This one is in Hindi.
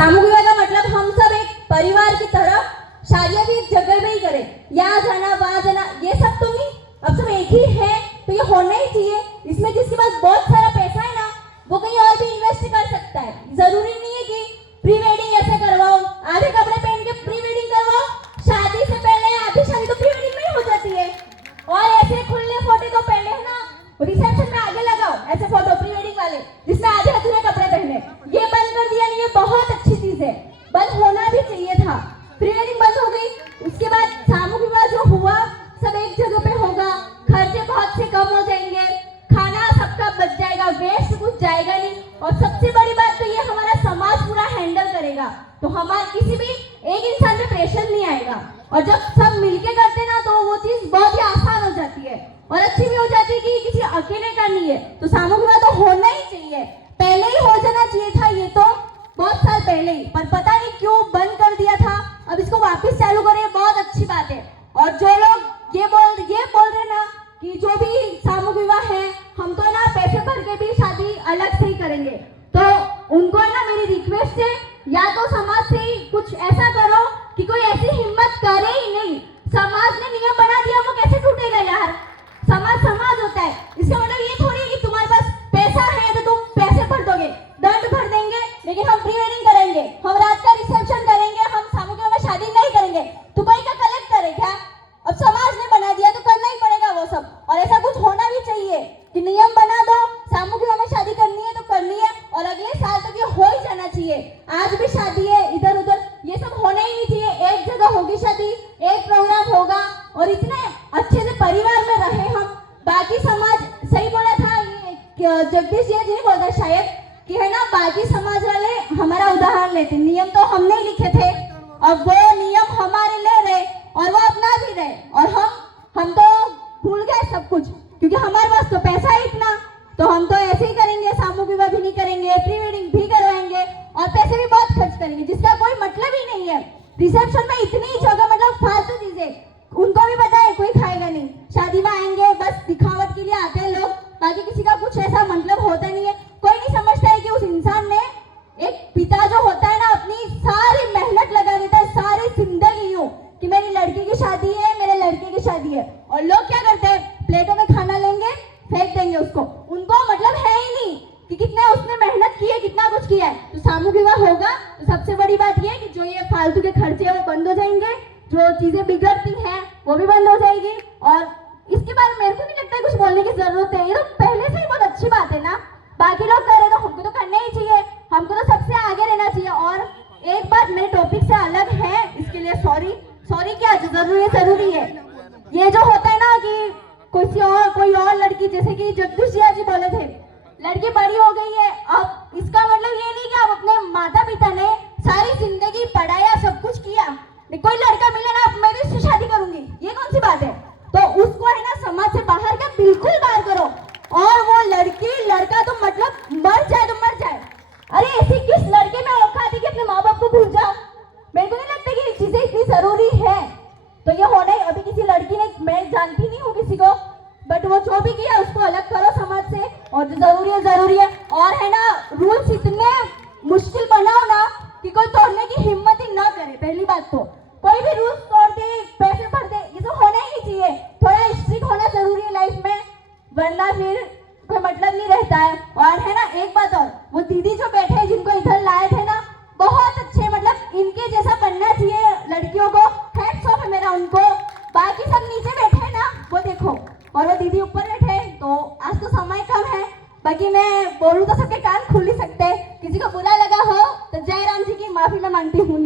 सामूहिक विवाह का मतलब हम सब एक परिवार की तरह शादियां भी एक जगह में ही करें, यहाँ जाना वहां जाना ये सब तो नहीं, अब सब एक ही है तो ये होना ही चाहिए। इसमें जिसके पास बहुत सारा पैसा है ना वो कहीं और भी इन्वेस्ट कर सकता है। जरूरी नहीं है कि प्री वेडिंग ऐसे करवाओ, आधे कपड़े पहन के प्री वेडिंग करवाओ, शादी से पहले आधी शादी तो प्री वेडिंग में ही हो जाती है। और ऐसे खुले फोटो तो पहले है ना रिसेप्शन में आगे लगाओ ऐसे फोटो प्री वेडिंग वाले जिसमें आधे अधूरे कपड़े पहने, ये बंद कर दिया नहीं, ये बहुत अच्छी चीज है, बंद होना भी चाहिए था। प्री वेडिंग बंद हो गई, उसके बाद सामूहिक विवाह जो हुआ सब एक जगह पे होगा, खर्चे बहुत से कम हो जाएंगे, खाना सबका बच जाएगा, वेस्ट कुछ जाएगा नहीं, और सबसे बड़ी बात तो ये हमारा समाज पूरा हैंडल करेगा, तो हमारे किसी भी एक इंसान पे प्रेशर नहीं आएगा। और जब सब मिलके करते ना तो वो चीज बहुत ही आसान हो जाती है और अच्छी भी हो जाती है कि किसी अकेले का नहीं है। तो सामूहिक विवाह तो होना ही चाहिए, पहले ही हो जाना चाहिए था, ये तो बहुत साल पहले ही, पर पता नहीं क्यों बंद कर दिया था। अब इसको वापस चालू करें, बहुत अच्छी बात है। और जो लोग ये बोल रहे ना कि जो भी सामूहिक विवाह है हम तो ना पैसे भर के भी शादी अलग से ही करेंगे, तो उनको है ना मेरी रिक्वेस्ट है, या तो समाज से ही कुछ ऐसा करो कि कोई ऐसी हिम्मत करे ही नहीं। समाज ने नियम बना दिया, वो कैसे टूटेगा यार? समाज होता है, इसका मतलब ये थोड़ी कि तुम्हारे पास पैसा है तो तुम पैसे भर दोगे, दंड भर देंगे, लेकिन हम प्री वेडिंग करेंगे, हम रात का रिसेप्शन करेंगे, हम सामूहिक विवाह में शादी नहीं करेंगे, तो कोई का कलेक्ट करे क्या? अब समाज ने बना दिया तो करना ही पड़ेगा वो सब। और ऐसा कुछ होना भी चाहिए कि नियम बना दो, सामूहिक विवाह में शादी करनी है तो करनी है, और अगले साल तक ये हो ही जाना चाहिए। आज भी शादी है इधर उधर, ये सब होना ही नहीं चाहिए, एक जगह होगी शादी, एक प्रोग्राम होगा, और इतने अच्छे से परिवार में रहे हम। बाकी समाज सही बोला था ये जगदीश जी ने बोला शायद कि है ना बाकी समाज वाले हमारा उदाहरण लेते, नियम तो हमने ही लिखे थे, अब वो नियम हमारे ले रहे और वो अपना भी रहे, और हम तो भूल गए सब कुछ, क्योंकि हमारे पास तो पैसा है इतना, तो हम तो ऐसे ही करेंगे, सामूहिक विवाह भी नहीं करेंगे, प्री वेडिंग भी करवाएंगे और पैसे भी बहुत खर्च करेंगे जिसका कोई मतलब ही नहीं है। रिसेप्शन में इतनी जगह मतलब फालतू चीजें, उनको भी पता है कोई खाएगा नहीं, शादी में आएंगे बस दिखावट के लिए आते हैं लोग, बाकी किसी का कुछ ऐसा मतलब होता नहीं है। कोई नहीं समझता है कि उस इंसान ने, एक पिता जो होता है ना अपनी सारी मेहनत लगा देता है, सारी जिंदगी यूं कि मेरी लड़की की शादी है, मेरे लड़के की शादी है, और लोग क्या करते हैं प्लेटों में खाना लेंगे फेंक देंगे उसको, उनको मतलब है ही नहीं कि कितना उसने मेहनत की है, कितना कुछ किया है। तो सामूहिक विवाह होगा तो सबसे बड़ी बात ये है कि जो ये फालतू के खर्चे हैं वो बंद हो जाएंगे, जो चीजें बिगड़ती हैं वो भी बंद हो जाएगी, और इसके बारे में मेरे को नहीं लगता है कुछ बोलने की जरूरत है, ये तो पहले से ही बहुत अच्छी बात है ना। बाकी लोग कर रहे तो हमको तो करना ही चाहिए, हमको तो सबसे आगे रहना चाहिए। और एक बात मेरे टॉपिक से अलग है, इसके लिए सॉरी क्या जरूरी है। ये जो होता है ना कि कोई और लड़की, जैसे कि जगदीश जी बोले थे लड़की बड़ी हो गई है, अब इसका मतलब ये नहीं कि अब अपने माता पिता ने सारी जिंदगी पढ़ाया सब कुछ किया, कोई लड़का मिले ना मैं तो इससे शादी करूंगी, ये कौन सी बात है? तो उसको है ना समाज से बाहर का बिल्कुल बाहर करो, और वो लड़की लड़का तो मतलब मर जाए तो मर जाए। अरे ऐसी किस लड़के में औकात है कि अपने माँ बाप को भूल जाओ? मेरे को नहीं लगता कि ये चीजें इतनी जरूरी है। तो ये होना ही, अभी किसी लड़की ने, मैं जानती नहीं हूँ किसी को, बट वो जो भी किया उसको अलग करो समाज से, और जो जरूरी है। और है ना रूल्स इतने मुश्किल बनाओ ना कि कोई तोड़ने की हिम्मत ही ना करे। पहली बात तो कोई भी रूल्स तोड़ दे, पैसे भर दे, ये तो होना ही नहीं चाहिए। थोड़ा स्ट्रिक्ट होना जरूरी है लाइफ में, वरना फिर कोई मतलब नहीं रहता है। और है ना एक बात और, वो दीदी जो बैठे हैं जिनको इधर लाए थे ना, बहुत अच्छे, मतलब इनके जैसा बनना चाहिए लड़कियों को, हैट्स ऑफ है मेरा उनको। बाकी सब नीचे बैठे हैं ना वो देखो, और वो दीदी ऊपर बैठे हैं। तो आज तो समय कम है, बाकी मैं बोलूँ तो सबके कान खुल ही सकते हैं, किसी को बुरा लगा हो तो जय राम जी की माफी मैं मांगती हूँ।